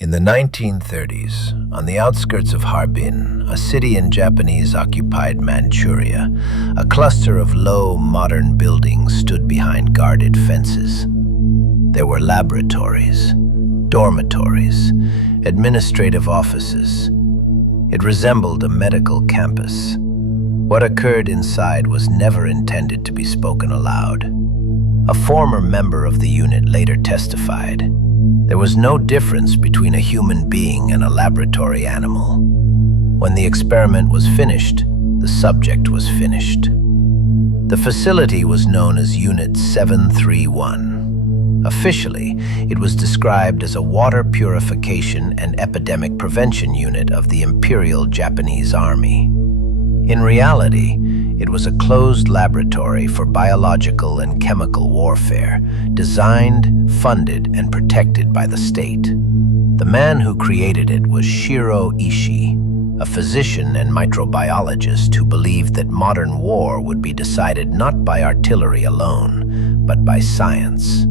In the 1930s, on the outskirts of Harbin, a city in Japanese-occupied Manchuria, a cluster of low, modern buildings stood behind guarded fences. There were laboratories, dormitories, administrative offices. It resembled a medical campus. What occurred inside was never intended to be spoken aloud. A former member of the unit later testified, "There was no difference between a human being and a laboratory animal. When the experiment was finished, the subject was finished." The facility was known as Unit 731. Officially, it was described as a water purification and epidemic prevention unit of the Imperial Japanese Army. In reality, it was a closed laboratory for biological and chemical warfare, designed, funded, and protected by the state. The man who created it was Shiro Ishii, a physician and microbiologist who believed that modern war would be decided not by artillery alone, but by science.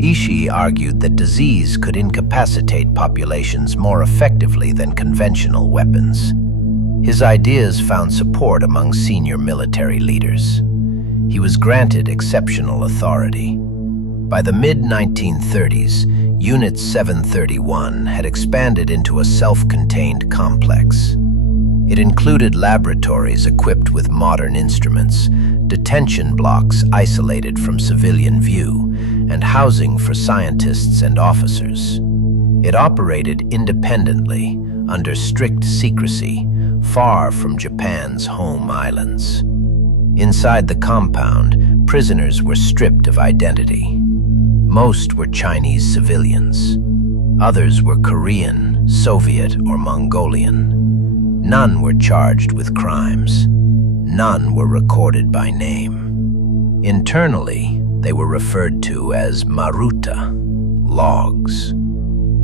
Ishii argued that disease could incapacitate populations more effectively than conventional weapons. His ideas found support among senior military leaders. He was granted exceptional authority. By the mid-1930s, Unit 731 had expanded into a self-contained complex. It included laboratories equipped with modern instruments, detention blocks isolated from civilian view, and housing for scientists and officers. It operated independently, under strict secrecy, far from Japan's home islands. Inside the compound, prisoners were stripped of identity. Most were Chinese civilians. Others were Korean, Soviet, or Mongolian. None were charged with crimes. None were recorded by name. Internally, they were referred to as maruta, logs.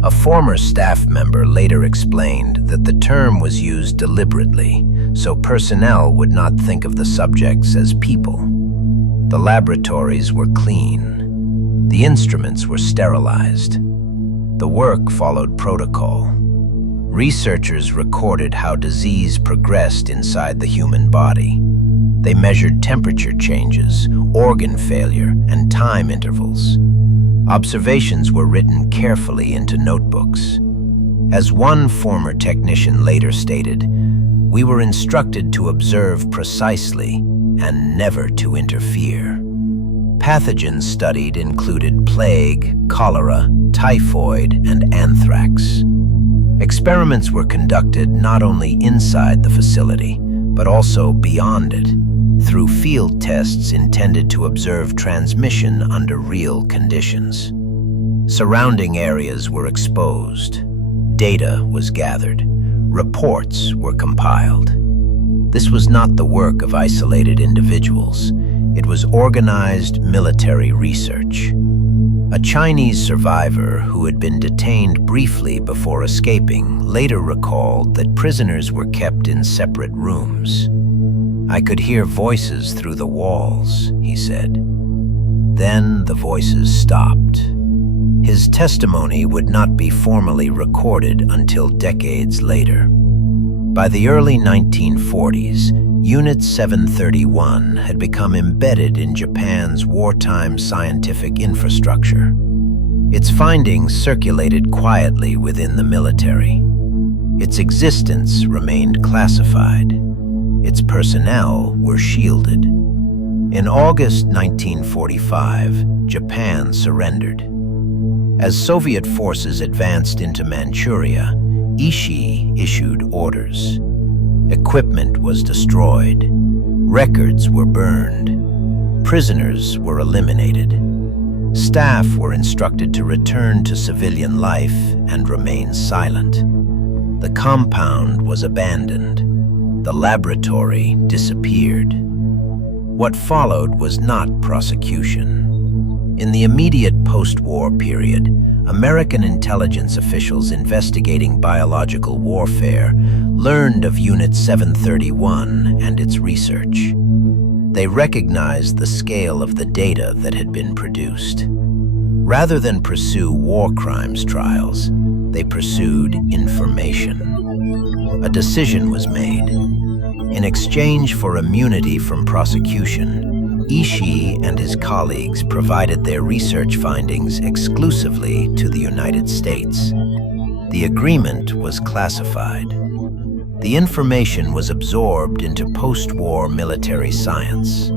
A former staff member later explained that the term was used deliberately, so personnel would not think of the subjects as people. The laboratories were clean. The instruments were sterilized. The work followed protocol. Researchers recorded how disease progressed inside the human body. They measured temperature changes, organ failure, and time intervals. Observations were written carefully into notebooks. As one former technician later stated, "We were instructed to observe precisely and never to interfere." Pathogens studied included plague, cholera, typhoid, and anthrax. Experiments were conducted not only inside the facility, but also beyond it, through field tests intended to observe transmission under real conditions. Surrounding areas were exposed. Data was gathered. Reports were compiled. This was not the work of isolated individuals. It was organized military research. A Chinese survivor who had been detained briefly before escaping later recalled that prisoners were kept in separate rooms. "I could hear voices through the walls," he said. Then the voices stopped. His testimony would not be formally recorded until decades later. By the early 1940s, Unit 731 had become embedded in Japan's wartime scientific infrastructure. Its findings circulated quietly within the military. Its existence remained classified. Its personnel were shielded. In August 1945, Japan surrendered. As Soviet forces advanced into Manchuria, Ishii issued orders. Equipment was destroyed. Records were burned. Prisoners were eliminated. Staff were instructed to return to civilian life and remain silent. The compound was abandoned. The laboratory disappeared. What followed was not prosecution. In the immediate post-war period, American intelligence officials investigating biological warfare learned of Unit 731 and its research. They recognized the scale of the data that had been produced. Rather than pursue war crimes trials, they pursued information. A decision was made. In exchange for immunity from prosecution, Ishii and his colleagues provided their research findings exclusively to the United States. The agreement was classified. The information was absorbed into post-war military science.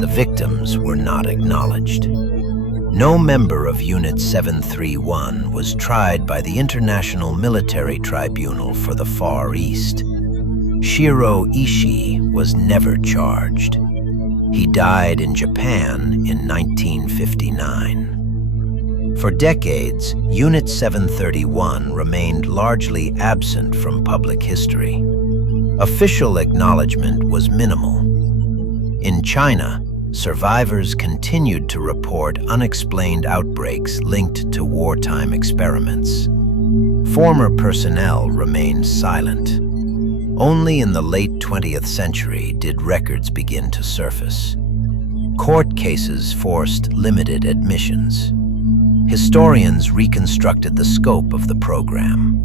The victims were not acknowledged. No member of Unit 731 was tried by the International Military Tribunal for the Far East. Shiro Ishii was never charged. He died in Japan in 1959. For decades, Unit 731 remained largely absent from public history. Official acknowledgement was minimal. In China, survivors continued to report unexplained outbreaks linked to wartime experiments. Former personnel remained silent. Only in the late 20th century did records begin to surface. Court cases forced limited admissions. Historians reconstructed the scope of the program.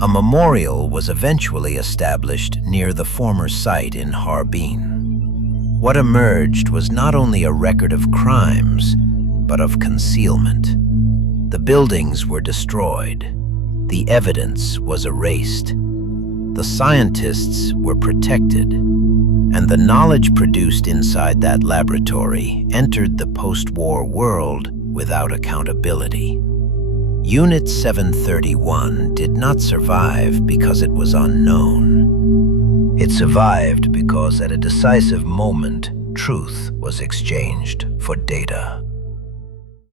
A memorial was eventually established near the former site in Harbin. What emerged was not only a record of crimes, but of concealment. The buildings were destroyed. The evidence was erased. The scientists were protected, and the knowledge produced inside that laboratory entered the post-war world without accountability. Unit 731 did not survive because it was unknown. It survived because at a decisive moment, truth was exchanged for data.